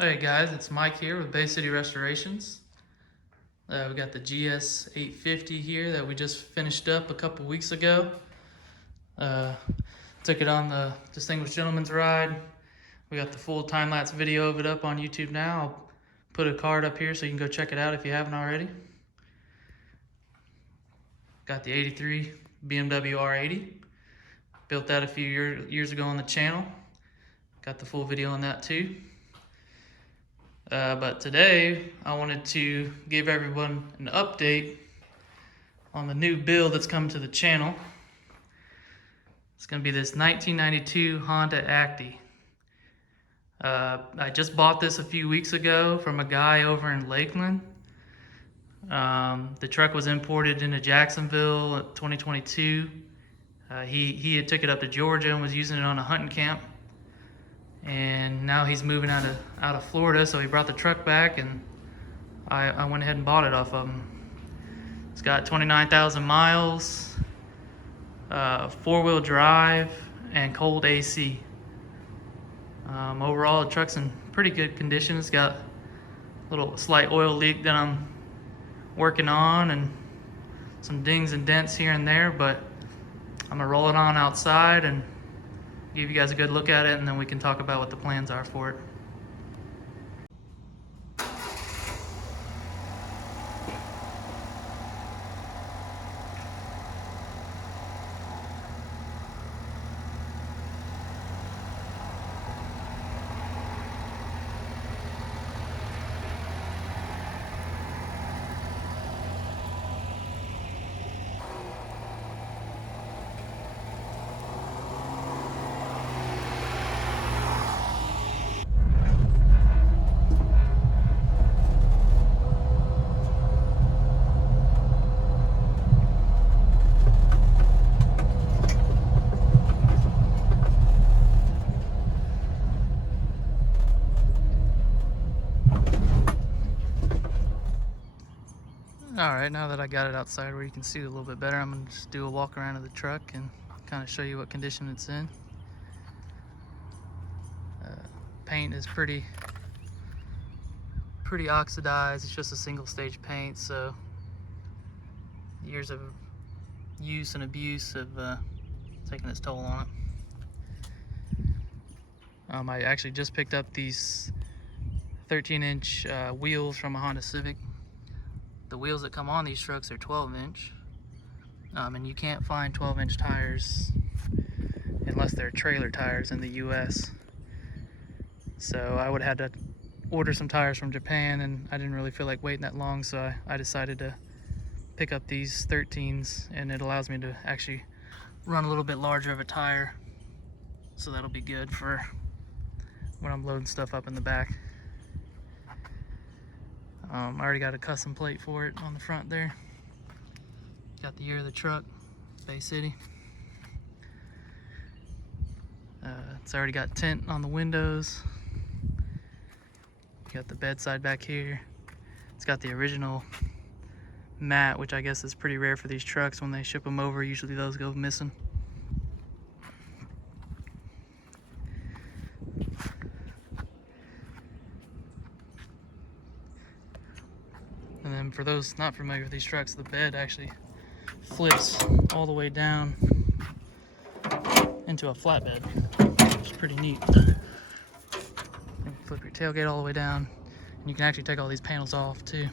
Hey guys, it's Mike here with Bay City Restorations. We got the GS 850 here that we just finished up a couple weeks ago. Uh, Took it on the Distinguished Gentleman's Ride. We got the full time-lapse video of it up on YouTube now. I'll put a card up here so you can go check it out if you haven't already. Got the 83 BMW R80. Built that a few years ago on the channel. Got the full video on that too. But today I wanted to give everyone an update on the new build that's come to the channel. It's going to be this 1992 Honda Acti. I just bought this a few weeks ago from a guy over in Lakeland. The truck was imported into Jacksonville in 2022. He had took it up to Georgia and was using it on a hunting camp. And now he's moving out of Florida, so he brought the truck back, and I went ahead and bought it off of him. It's got 29,000 miles, 4-wheel drive, and cold AC. Overall, the truck's in pretty good condition. It's got a little slight oil leak that I'm working on, and some dings and dents here and there, but I'm gonna roll it on outside and give you guys a good look at it, and then we can talk about what the plans are for it. Alright, now that I got it outside where you can see it a little bit better, I'm going to just do a walk around of the truck and kind of show you what condition it's in. Paint is pretty oxidized. It's just a single stage paint, so years of use and abuse have taken its toll on it. I actually just picked up these 13-inch wheels from a Honda Civic. The wheels that come on these trucks are 12-inch, and you can't find 12-inch tires unless they're trailer tires in the US. So I would have had to order some tires from Japan, and I didn't really feel like waiting that long, so I decided to pick up these 13s, and it allows me to actually run a little bit larger of a tire, so that'll be good for when I'm loading stuff up in the back. I already got a custom plate for it on the front there. Got the year of the truck, Bay City. It's already got tint on the windows. Got the bedside back here. It's got the original mat, which I guess is pretty rare for these trucks. When they ship them over, usually those go missing. And then for those not familiar with these trucks, the bed actually flips all the way down into a flatbed, which is pretty neat. You can flip your tailgate all the way down, and you can actually take all these panels off too.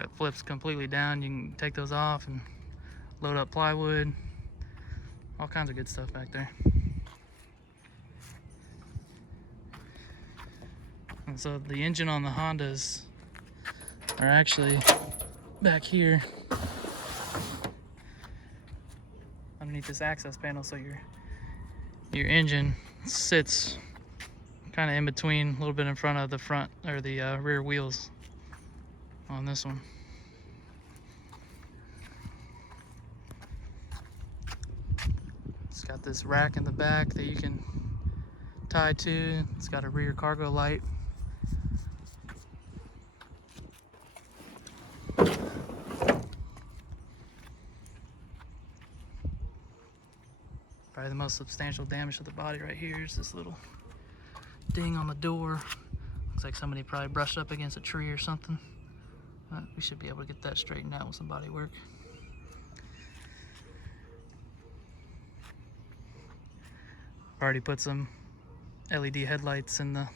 It flips completely down. You can take those off and load up plywood, all kinds of good stuff back there. And so the engine on the Hondas are actually back here underneath this access panel, so your engine sits kind of in between, a little bit in front of the front or the rear wheels on this one. It's got this rack in the back that you can tied to. It's got a rear cargo light. Probably the most substantial damage to the body right here is this little ding on the door. Looks like somebody probably brushed up against a tree or something. But we should be able to get that straightened out with some body work. Already put some LED headlights in the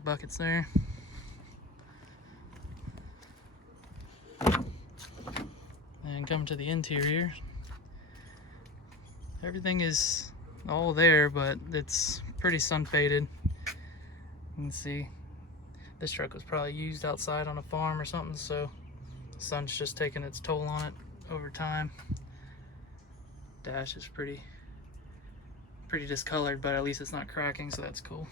buckets there. And coming to the interior, everything is all there, but it's pretty sun faded. You can see this truck was probably used outside on a farm or something, so the sun's just taking its toll on it over time. Dash is pretty discolored, but at least it's not cracking, so that's cool.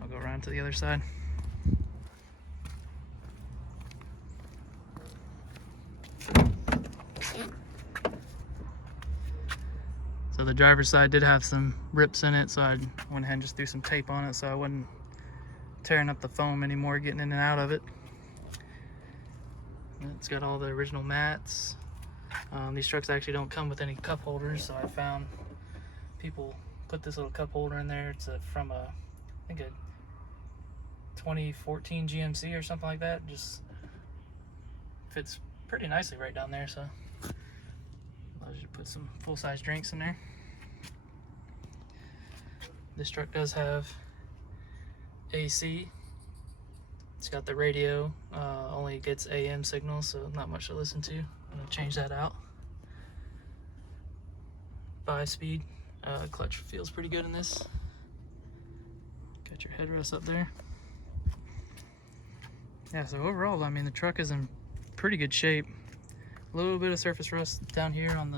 I'll go around to the other side. So the driver's side did have some rips in it, so I went ahead and just threw some tape on it so I wasn't tearing up the foam anymore, getting in and out of it. It's got all the original mats. These trucks actually don't come with any cup holders, so I found people put this little cup holder in there. It's from I think a 2014 GMC or something like that. Just fits pretty nicely right down there, so I'll just put some full-size drinks in there. This truck does have AC. It's got the radio, only gets AM signals, so not much to listen to. I'm gonna change that out. 5-speed. Clutch feels pretty good in this. Got your headrest up there. Yeah, so overall, I mean, the truck is in pretty good shape. A little bit of surface rust down here on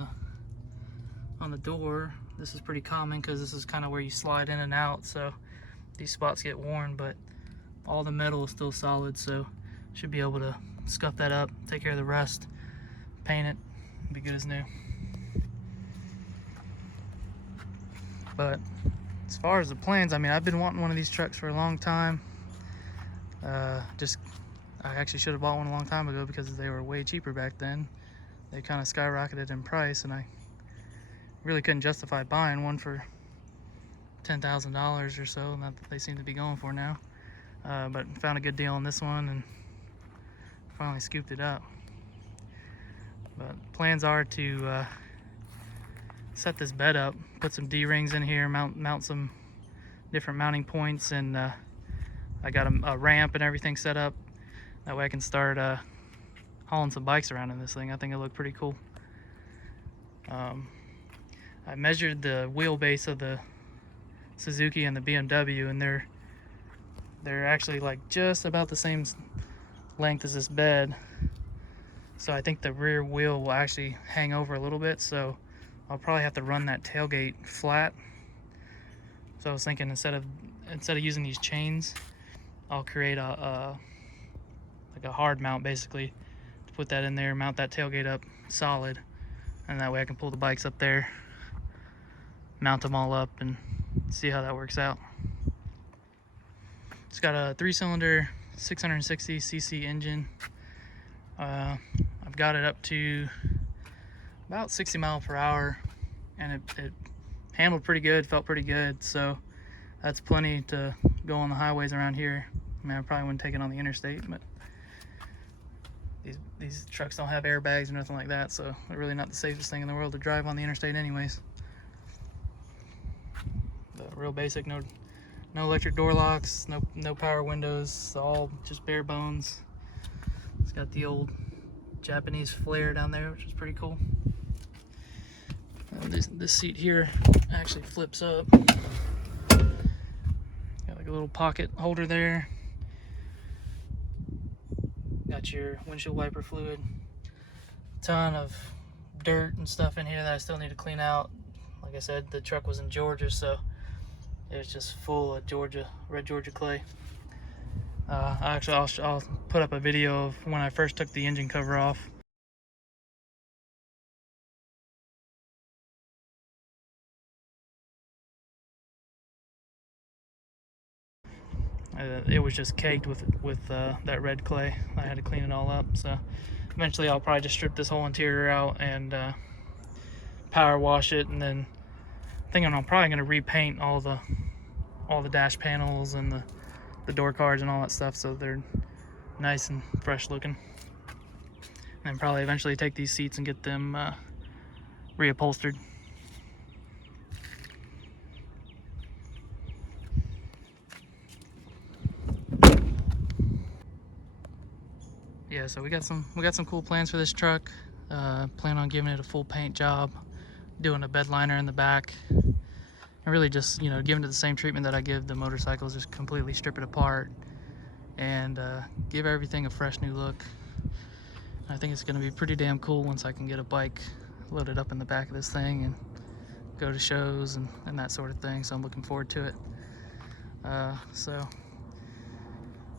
the door. This is pretty common because this is kind of where you slide in and out, so these spots get worn, but all the metal is still solid, so should be able to scuff that up, take care of the rust, paint it, be good as new. But as far as the plans, I mean, I've been wanting one of these trucks for a long time. I actually should have bought one a long time ago because they were way cheaper back then. They kind of skyrocketed in price, and I really couldn't justify buying one for $10,000 or so, not that they seem to be going for now. But found a good deal on this one and finally scooped it up. But plans are to set this bed up, put some D-rings in here, mount some different mounting points, and I got a ramp and everything set up. That way I can start hauling some bikes around in this thing. I think it'll look pretty cool. I measured the wheelbase of the Suzuki and the BMW, and they're actually like just about the same length as this bed. So I think the rear wheel will actually hang over a little bit, so I'll probably have to run that tailgate flat. So I was thinking instead of using these chains, I'll create like a hard mount basically to put that in there, mount that tailgate up solid, and that way I can pull the bikes up there, mount them all up, and see how that works out. It's got a 3-cylinder 660cc engine. I've got it up to about 60 miles per hour, and it handled pretty good, felt pretty good, so that's plenty to go on the highways around here. I mean, I probably wouldn't take it on the interstate, but these trucks don't have airbags or nothing like that, so they're really not the safest thing in the world to drive on the interstate anyways. Real basic, no electric door locks, no power windows, all just bare bones. It's got the old Japanese flare down there, which is pretty cool. This seat here actually flips up. Got like a little pocket holder there. Got your windshield wiper fluid. Ton of dirt and stuff in here that I still need to clean out. Like I said, the truck was in Georgia, so it was just full of red Georgia clay. I'll put up a video of when I first took the engine cover off. It was just caked with that red clay. I had to clean it all up. So eventually I'll probably just strip this whole interior out and power wash it, and then thinking I'm probably going to repaint all the dash panels and the door cards and all that stuff, so they're nice and fresh looking. And probably eventually take these seats and get them reupholstered. Yeah, so we got some cool plans for this truck. Plan on giving it a full paint job, doing a bed liner in the back, and really just, you know, giving it the same treatment that I give the motorcycles, just completely strip it apart and give everything a fresh new look. I think it's going to be pretty damn cool once I can get a bike loaded up in the back of this thing and go to shows and that sort of thing, so I'm looking forward to it. So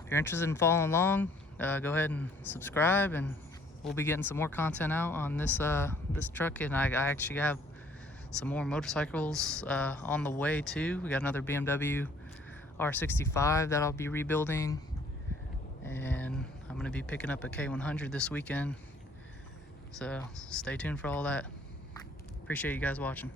if you're interested in following along, go ahead and subscribe, and we'll be getting some more content out on this truck. And I actually have some more motorcycles on the way too. We got another BMW R65 that I'll be rebuilding, and I'm going to be picking up a K100 this weekend, so stay tuned for all that. Appreciate you guys watching.